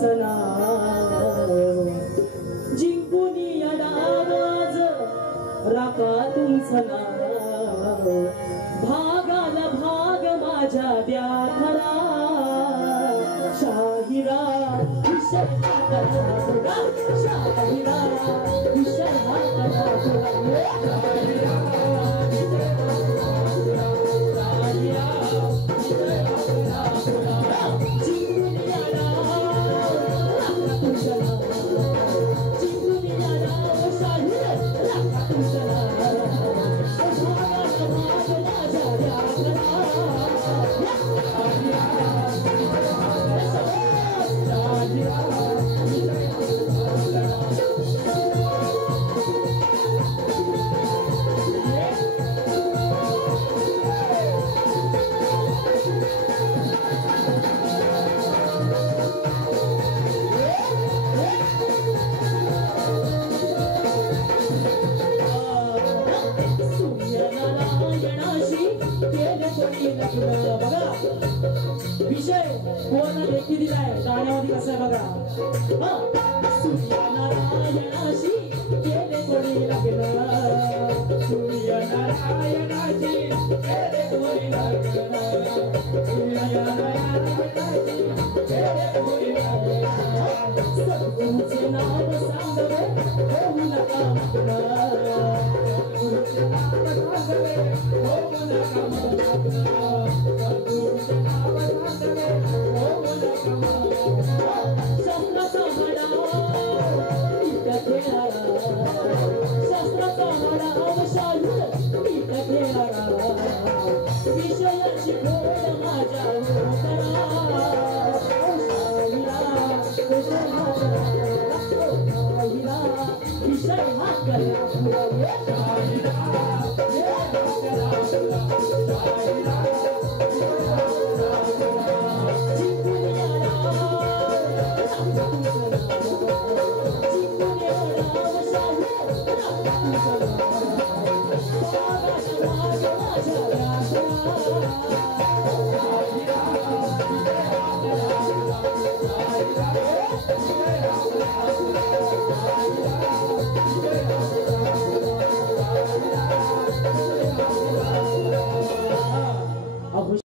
तुझना जिंकून डावाज राखा तुझना भागाला भाग माझ्या द्या खरा शाहिरा विषय शाहिरा विषय विषय कोणाला लेखी दिलाय गाण्यामध्ये कसा बघा सूर्यनारायणाशी केले कोणी लग्न सूर्यनारायणाशी केले कोणी लग्न सूर्यनारायणाशी केले कोणी लग्न सद्गुरूचे नाव सांगवे होऊ नका मग्न सद्गुरूचे नाव सांगवे होऊ नका मग्न सद्गुरूचे नाव सांगवे होऊ नका मग्न शास्त्राचा मडाव इथं खेळारा शास्त्राचा मडाव शाहीर इथं खेळारा विषयाची गोड माझ्या होतरा विषय हा करा चिंकुनिया